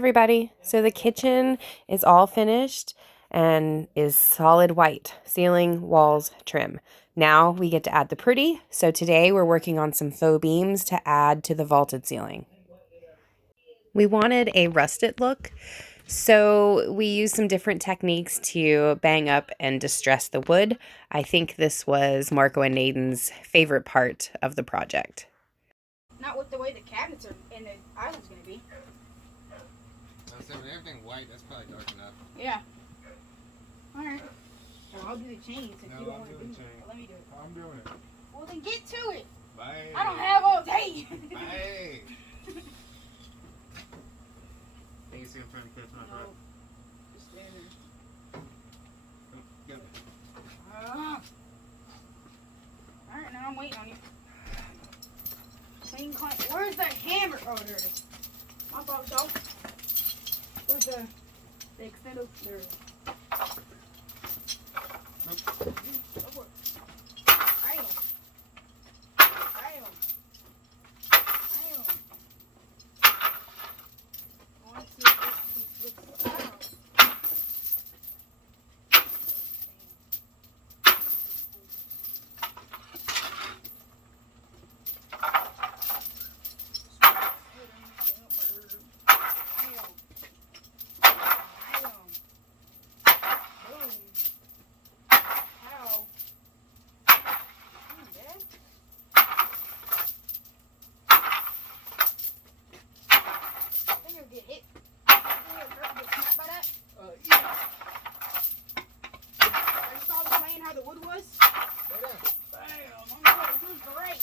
everybody. So the kitchen is all finished and is solid white, ceiling, walls, trim. Now we get to add the pretty. So today we're working on some faux beams to add to the vaulted ceiling. We wanted a rusted look, so we used some different techniques to bang up and distress the wood. I think this was Marco and Nathan's favorite part of the project. Not with the way the cabinets are and the island's gonna be. So with everything white, that's probably dark enough. Yeah. Alright. So I'll do the chains if you don't want to do the it. chain. Let me do it. I'm doing it. Well then get to it. Bye. I don't have all day. Bye. Think you see him trying to catch my breath? No. Just stand there. Oh, get it. Alright, now I'm waiting on you. Clean, clean. Where's the hammer? Oh, there it is. My fault, y'all. Where's the extendo? There it is. Nope. Over. Bam. Bam. Bam. I want to see if this piece looks out. Get hit. Get snapped by that? Yeah. I just saw the playing how the wood was. Bam! Oh my God, this is great.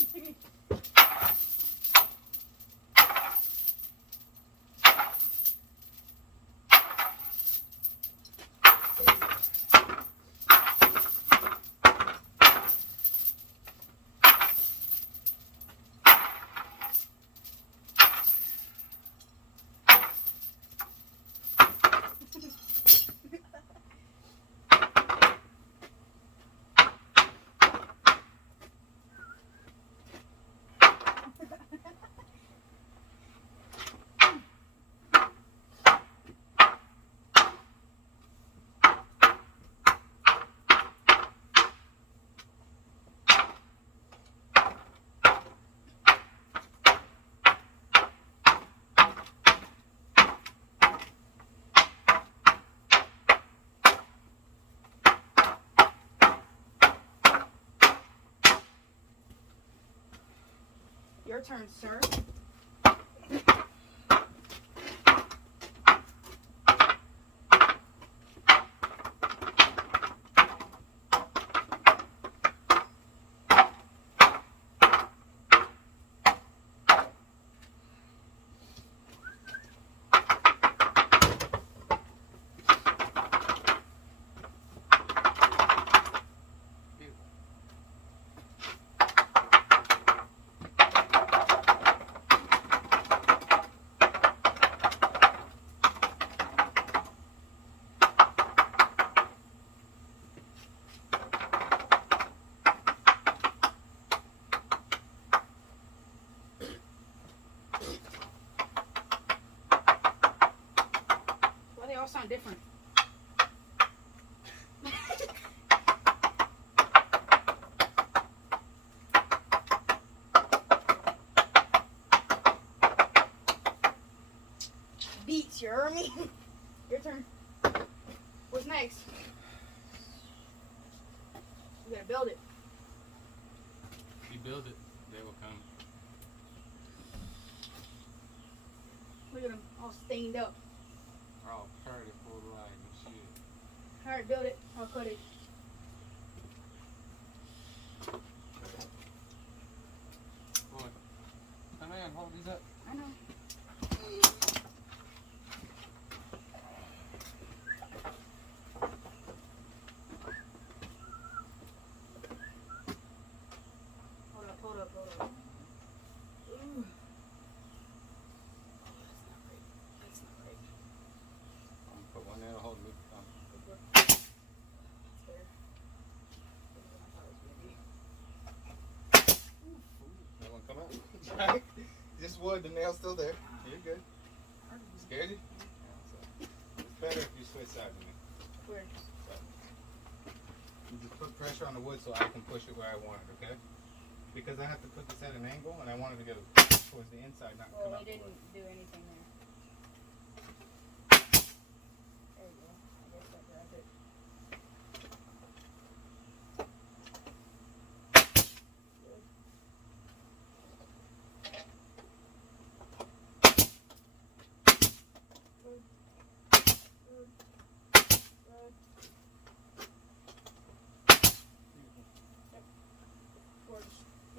Your turn, sir. Why they all sound different? Beats, you hear me? Your turn. What's next? We gotta build it. You build it, they will come. Look at them all stained up. They're all pretty full of light and shit. Alright, build it. I'll cut it. Boy, come on, hold these up. I know. Hold up. Ooh. That's not right. I'm gonna put one there to hold me. That's fair. That one come out? Just wood, the nail's still there. You're good. Scared you? switch sides with me. Where? You just put pressure on the wood so I can push it where I want it, okay? Because I have to put this at an angle, and I want it to go towards the inside, not come Well, out we the wood. didn't do anything there. There you go. I guess that grabbed it.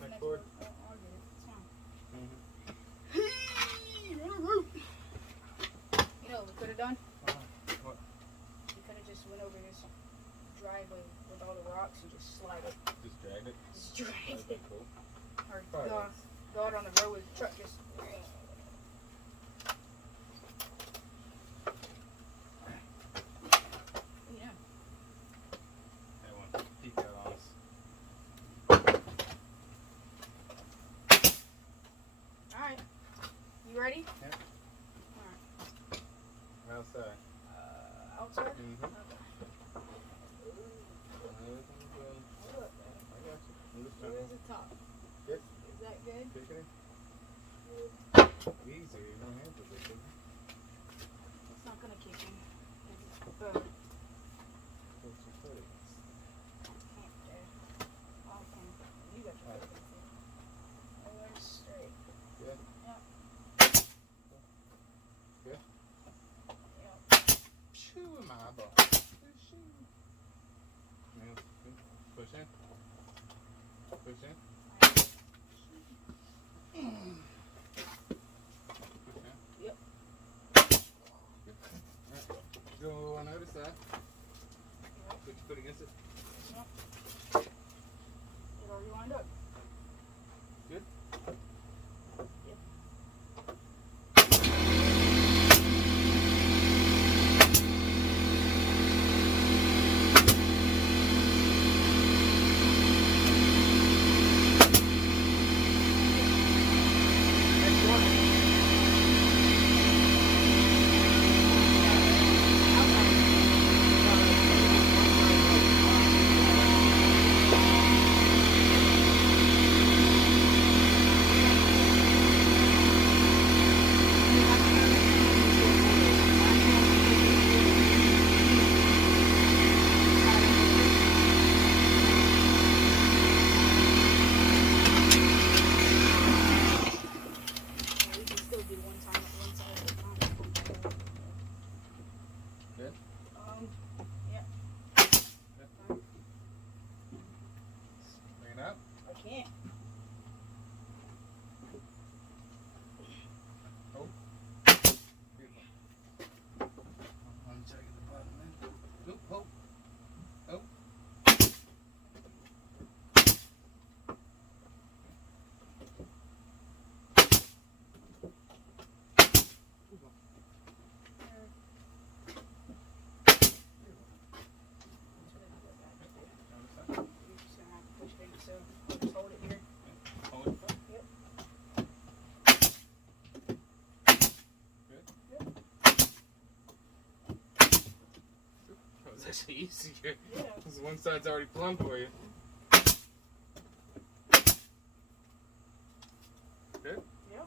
That cord? I'll get it. It's fine. You know what we could have done? What? We could have just went over this driveway with all the rocks and just slide it. Just drag it? Just drag That'd it. be cool. Or Probably. go out on the road with the truck just. Yeah. That one. Peek out on us. Alright. You ready? Yeah. Alright. Outside. Outside? Mm-hmm. Okay. Everything's good. Look, I got you. I'm just trying where's to the top? Yes. Is that good? kick it in. Easy. You don't have to kick it. It's not gonna kick in. It's boom. What's your foot against? Can't do. Okay. You got your foot against it. Everyone's straight. Good? Yep. Good? Yep. Shoo, my eyeball. Shoo. Now, push in. Push in. Push in. Yep. Good. Alright. Go on the other side. Put your foot against it. It already lined up. Good? Yep. We can still do one side at a time. Good? Yeah. Bring it up. I can't. Beautiful. I'm checking the bottom then. Oop, oh. Oh. You're just gonna have to push it in, so I'll just hold it here. Hold it. Yep. Good? Yep. That was actually easier. Yeah. Because one side's already plumb for you. Good? Yep.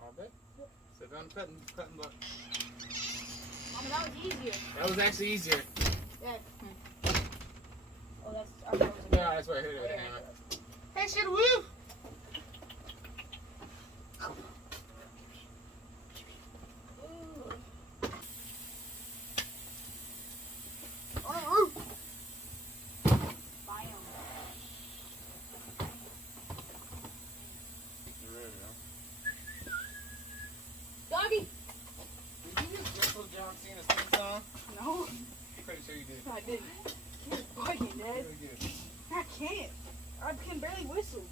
All good? Yep. Sit down the cutting block. Mama, that was easier. That was actually easier. Yeah. Oh, that's. I thought it was a Yeah, that's where I hit it with a Yeah. hammer. Hey, shit, woo! Ooh. On the roof. Bam. You ready, huh? Doggy. Did you just whistle John Cena's theme song? No, Pretty sure you did. I didn't. You're bugging, Dad. Really good. I can't. I can barely whistle.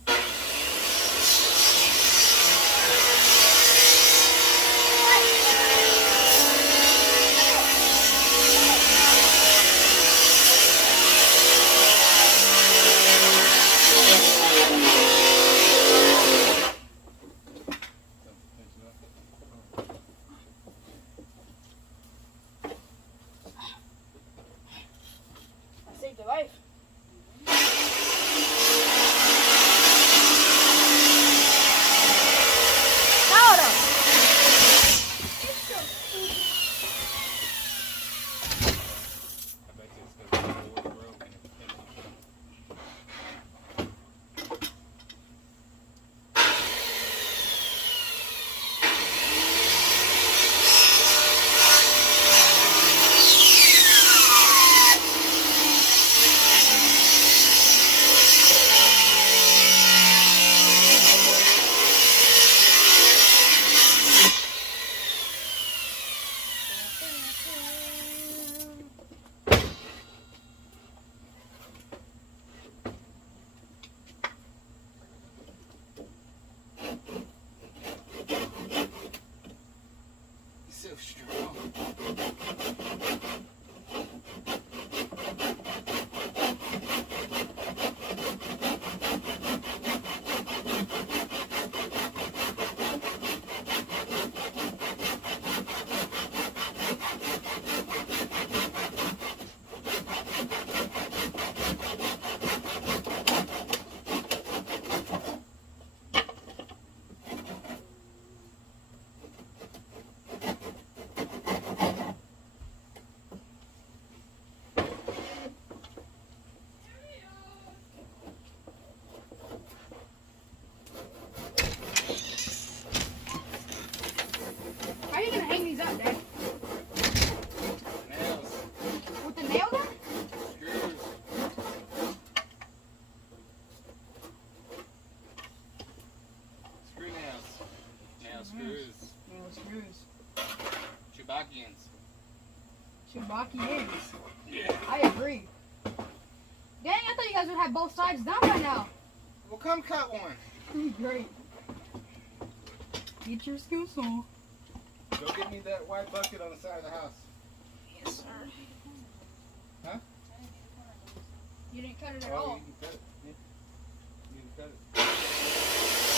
Chubakians. Chubakians. Yeah. I agree. Dang, I thought you guys would have both sides done by now. Well, come cut one. Great. Get your skills on. Go get me that white bucket on the side of the house. Yes, sir. Huh? You didn't cut it at Oh, all. you can cut it. Yeah. You can cut it.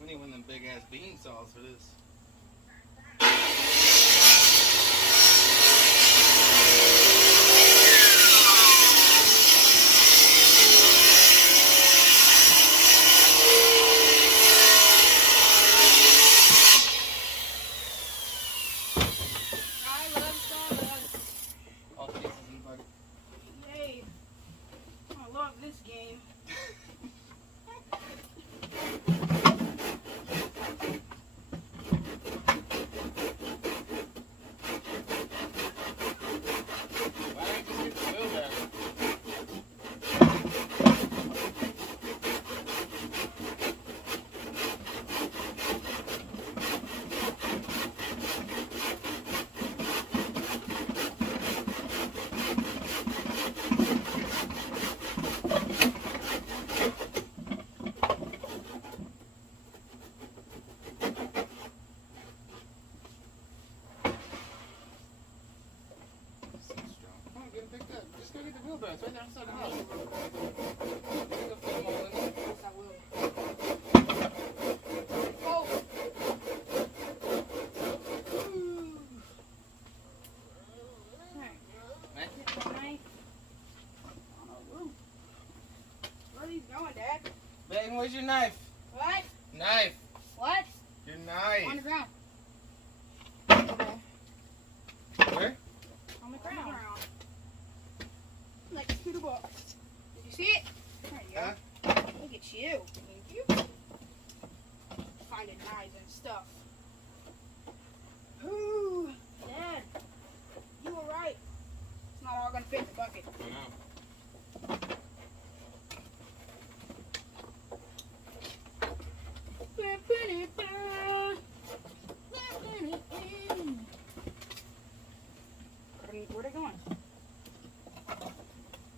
We need one of them big ass beam saws for this. I love sawdust. All pieces in the bucket. Yay. I love this game. Why don't you just get the wheelbarrow? So strong. Come on, get it picked up. Just go get the wheelbarrow. It's right there outside the house. Go fit them all in there. Yes, I will. Oh. Ooh. Alright. Right? Get the knife. On a loop. Where are these going, Dad? Ben, where's your knife? What? Knife. What? Your On the knife. ground. Where? On the ground. Like a scooter box. Did you see it? There you go. Huh? Look at you. Thank you. Finding knives and stuff. Ooh, Dad, you were right. It's not all gonna fit in the bucket. I know. Where they going?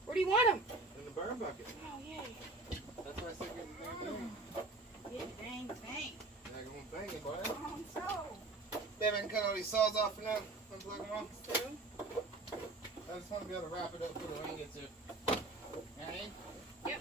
Where do you want them? In the burn bucket. Oh, yay. That's why I said get the damn thing. Get the dang thing. They're going to bang it, boy. So. Babe, I can cut all these saws off for now. Unplug them off. So. I just want to be able to wrap it up for the rain gets here. You know what I mean? Yep.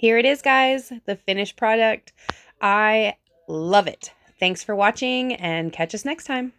Here it is, guys, the finished product. I love it. Thanks for watching and catch us next time.